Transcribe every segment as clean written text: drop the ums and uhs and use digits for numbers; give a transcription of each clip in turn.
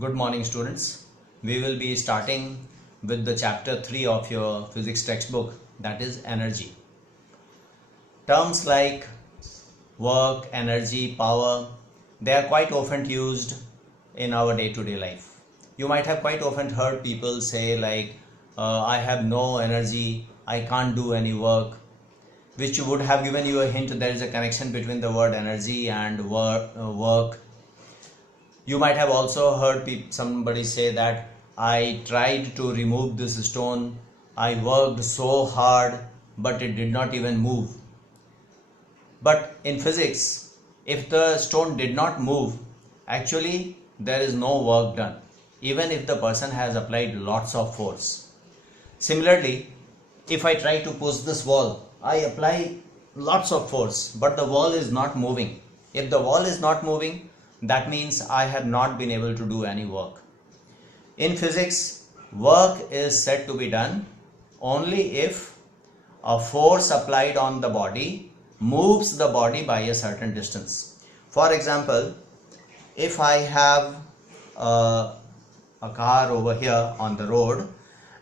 Good morning, students. We will be starting with the chapter 3 of your physics textbook, that is energy. Terms like work, energy, power, they are quite often used in our day-to-day life. You might have quite often heard people say like, I have no energy, I can't do any work, which would have given you a hint there is a connection between the word energy and work. You might have also heard somebody say that I tried to remove this stone, I worked so hard, but it did not even move. But in physics, if the stone did not move, actually there is no work done, even if the person has applied lots of force. Similarly, if I try to push this wall, I apply lots of force, but the wall is not moving. If the wall is not moving, that means I have not been able to do any work. In physics, work is said to be done only if a force applied on the body moves the body by a certain distance. For example, if I have a car over here on the road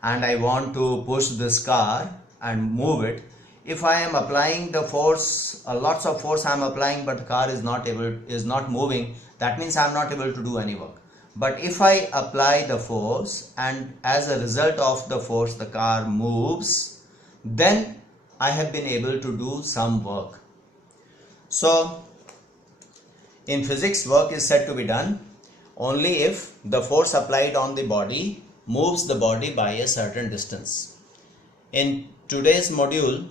and I want to push this car and move it, if I am applying the force, lots of force I am applying, but the car is not moving, that means I am not able to do any work. But if I apply the force and as a result of the force the car moves, then I have been able to do some work. So in physics, work is said to be done only if the force applied on the body moves the body by a certain distance. In today's module,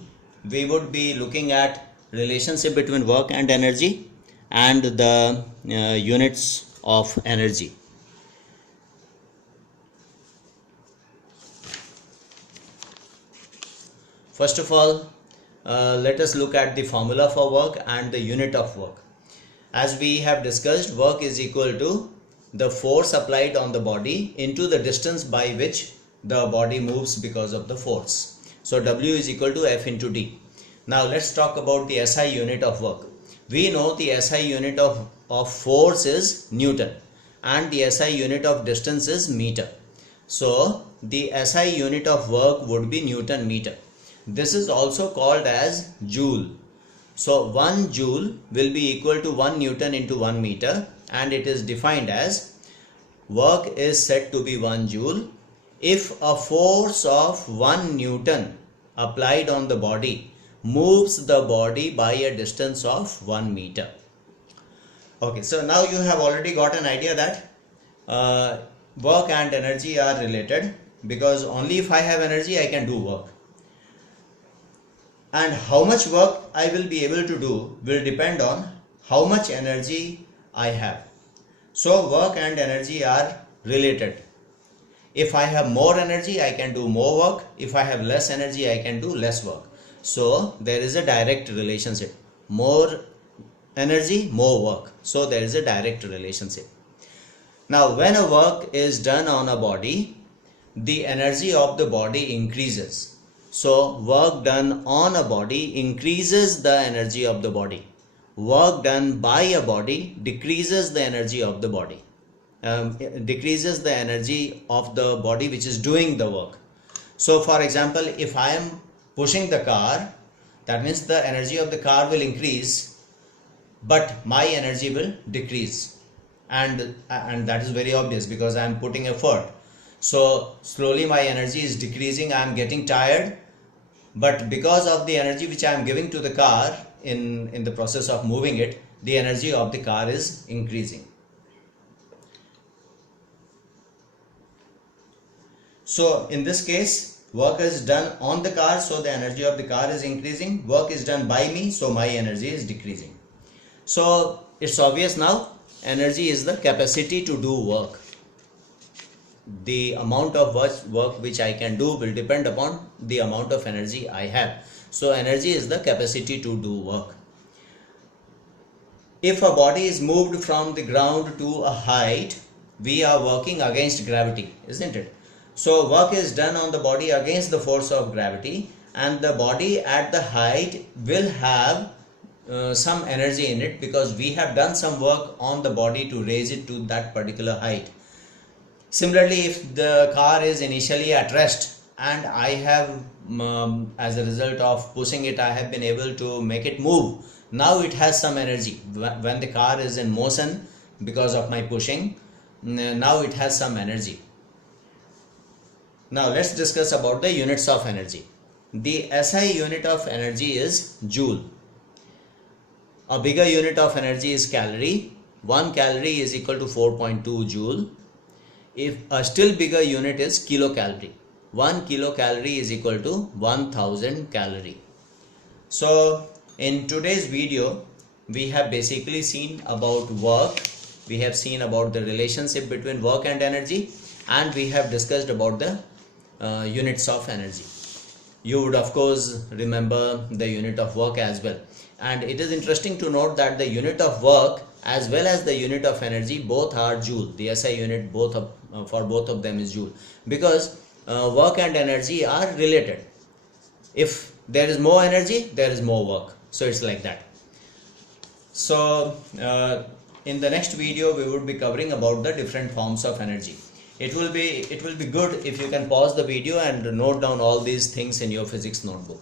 we would be looking at relationship between work and energy and the units of energy. First of all, let us look at the formula for work and the unit of work. As we have discussed, work is equal to the force applied on the body into the distance by which the body moves because of the force. So W is equal to F into D. Now let's talk about the SI unit of work. We know the SI unit of force is Newton and the SI unit of distance is meter. So the SI unit of work would be Newton meter. This is also called as joule. So 1 joule will be equal to 1 Newton into 1 meter, and it is defined as work is said to be 1 joule if a force of 1 Newton applied on the body moves the body by a distance of 1 meter. Okay, so now you have already got an idea that work and energy are related, because only if I have energy I can do work. And how much work I will be able to do will depend on how much energy I have. So work and energy are related. If I have more energy, I can do more work. If I have less energy, I can do less work. So there is a direct relationship. More energy, more work. So there is a direct relationship. Now when a work is done on a body, the energy of the body increases. So work done on a body increases the energy of the body. Work done by a body decreases the energy of the body. Decreases the energy of the body which is doing the work. So for example, if I am pushing the car, that means the energy of the car will increase, but my energy will decrease. And that is very obvious because I am putting effort. So slowly my energy is decreasing, I am getting tired, but because of the energy which I am giving to the car in the process of moving it, the energy of the car is increasing. So in this case, work is done on the car, so the energy of the car is increasing. Work is done by me, so my energy is decreasing. So it's obvious now, energy is the capacity to do work. The amount of work which I can do will depend upon the amount of energy I have. So energy is the capacity to do work. If a body is moved from the ground to a height, we are working against gravity, isn't it? So work is done on the body against the force of gravity, and the body at the height will have some energy in it because we have done some work on the body to raise it to that particular height. Similarly, if the car is initially at rest and I have as a result of pushing it, I have been able to make it move. Now it has some energy. When the car is in motion because of my pushing, now it has some energy. Now let's discuss about the units of energy. The SI unit of energy is joule. A bigger unit of energy is calorie. 1 calorie is equal to 4.2 joule. If a still bigger unit is kilocalorie. 1 kilocalorie is equal to 1000 calorie. So in today's video, we have basically seen about work. We have seen about the relationship between work and energy, and we have discussed about the units of energy. You would of course remember the unit of work as well. And it is interesting to note that the unit of work as well as the unit of energy both are joule. The SI unit for both of them is joule, because work and energy are related. If there is more energy, there is more work. So it's like that. So in the next video, we would be covering about the different forms of energy. It will be good if you can pause the video and note down all these things in your physics notebook.